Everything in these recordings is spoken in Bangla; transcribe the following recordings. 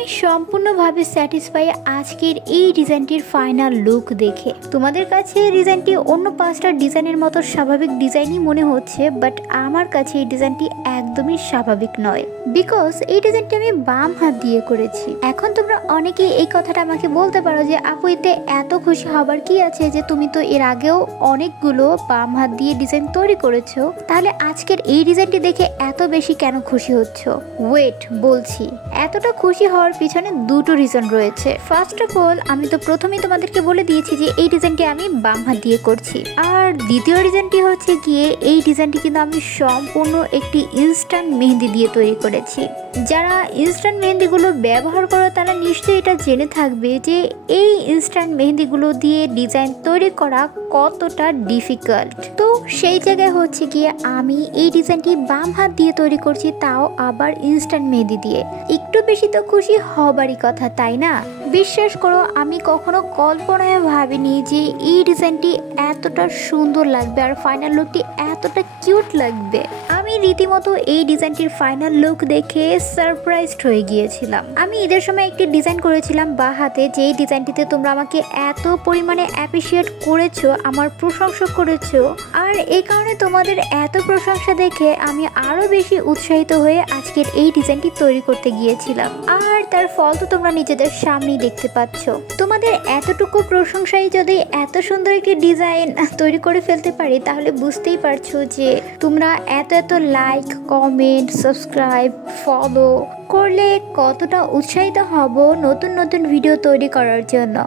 আমি সম্পূর্ণভাবে স্যাটিসফাই আজকের এই ডিজাইনটির ফাইনাল লুক দেখে। তোমাদের কাছে ডিজাইনটি অন্য 5টা ডিজাইনের মতো স্বাভাবিক ডিজাইনই মনে হচ্ছে, বাট আমার কাছে এই ডিজাইনটি একদমই স্বাভাবিক নয়, বিকজ এই ডিজাইনটি আমি বাম হাত দিয়ে করেছি। এখন তোমরা অনেকেই এই কথাটা আমাকে বলতে পারো যে আপু এতে এত খুশি হবার কি আছে, যে তুমি তো এর আগেও অনেকগুলো বাম হাত দিয়ে ডিজাইন তৈরি করেছো, তাহলে আজকের এই ডিজাইনটি দেখে এত বেশি কেন খুশি হচ্ছ? ওয়েট, বলছি। এতটা খুশি হওয়ার পিছনে দুটো রিজন রয়েছে। ফার্স্ট অফ অল, আমি তো প্রথমেই তোমাদেরকে বলে দিয়েছি যে এই ডিজাইনটি আমি বাম হাত দিয়ে করছি। আর দ্বিতীয় রিজনটি হচ্ছে গিয়ে এই ডিজাইনটি কিন্তু আমি সম্পূর্ণ একটি ইনস্ট্যান্ট মেহেন্দি দিয়ে তৈরি করেছি। যারা ইনস্ট্যান্ট মেহেন্দিগুলো ব্যবহার করো তারা নিশ্চয়ই এটা জেনে থাকবে যে এই ইনস্ট্যান্ট মেহেন্দিগুলো দিয়ে ডিজাইন তৈরি করা কতটা ডিফিকাল্ট। তো সেই জায়গায় হচ্ছে গিয়ে আমি এই ডিজাইনটি বাম হাত দিয়ে তৈরি করছি, তাও আবার ইনস্ট্যান্ট মেহেন্দি দিয়ে। একটু বেশি তো খুশি হবারই কথা, তাই না? বিশ্বাস করো, আমি কখনো কল্পনায় ভাবিনি যে এই ডিজাইনটি এতটা সুন্দর লাগবে আর ফাইনাল লুকটি এতটা কিউট লাগবে। আমি রীতিমতো এই ডিজাইনটির ফাইনাল লুক দেখে সারপ্রাইজড হয়ে গিয়েছিলাম। আমি ঈদের সময় একটি ডিজাইন করেছিলাম বা হাতে, যেই ডিজাইনটিতে তোমরা আমাকে এত পরিমাণে অ্যাপ্রিসিয়েট করেছো, আমার প্রশংসা করেছো, আর এই কারণে তোমাদের এত প্রশংসা দেখে আমি আরো বেশি উৎসাহিত হয়ে আজকের এই ডিজাইনটি তৈরি করতে গিয়েছিলাম। আর তার ফল তো তোমরা নিজেদের সামনেই দেখতে পাচ্ছ। তোমাদের এতটুকু প্রশংসায় যদি এত সুন্দর একটি ডিজাইন তৈরি করে ফেলতে পারি, তাহলে বুঝতেই পারছো যে তোমরা এত এত লাইক, কমেন্ট, সাবস্ক্রাইব, ফলো করলে কতটা উৎসাহিত হব নতুন নতুন ভিডিও তৈরি করার জন্য।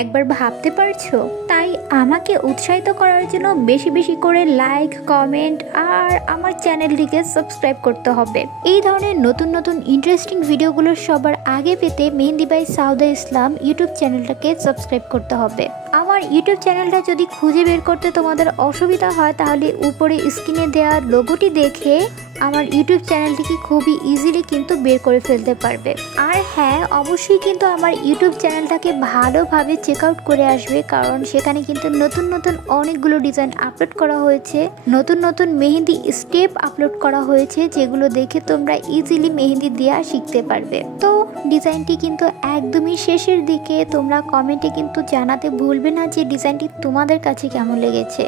একবার ভাবতে পারছো? তাই আমাকে উৎসাহিত করার জন্য বেশি বেশি করে লাইক, কমেন্ট আর আমার চ্যানেলটিকে সাবস্ক্রাইব করতে হবে। এই ধরনের নতুন নতুন ইন্টারেস্টিং ভিডিওগুলো সবার আগে পেতে মেহেন্দি বাই সাউদা ইসলাম ইউটিউব চ্যানেলটাকে সাবস্ক্রাইব করতে হবে। আমার ইউটিউব চ্যানেলটা যদি খুঁজে বের করতে তোমাদের অসুবিধা হয়, তাহলে উপরে স্ক্রিনে দেওয়া লোগোটি দেখে আমার ইউটিউব চ্যানেলটিকে খুবই ইজিলি কিন্তু বের করে ফেলতে পারবে। আর হ্যাঁ, অবশ্যই কিন্তু আমার ইউটিউব চ্যানেলটাকে ভালোভাবে চেক আউট করে আসবে, কারণ সেখানে কিন্তু নতুন নতুন অনেকগুলো ডিজাইন আপলোড করা হয়েছে, নতুন নতুন মেহেন্দি স্টেপ আপলোড করা হয়েছে, যেগুলো দেখে তোমরা ইজিলি মেহেন্দি দেওয়া শিখতে পারবে। তো ডিজাইনটি কিন্তু একদমই শেষের দিকে। তোমরা কমেন্টে কিন্তু জানাতে ভুলবে না যে ডিজাইনটি তোমাদের কাছে কেমন লেগেছে।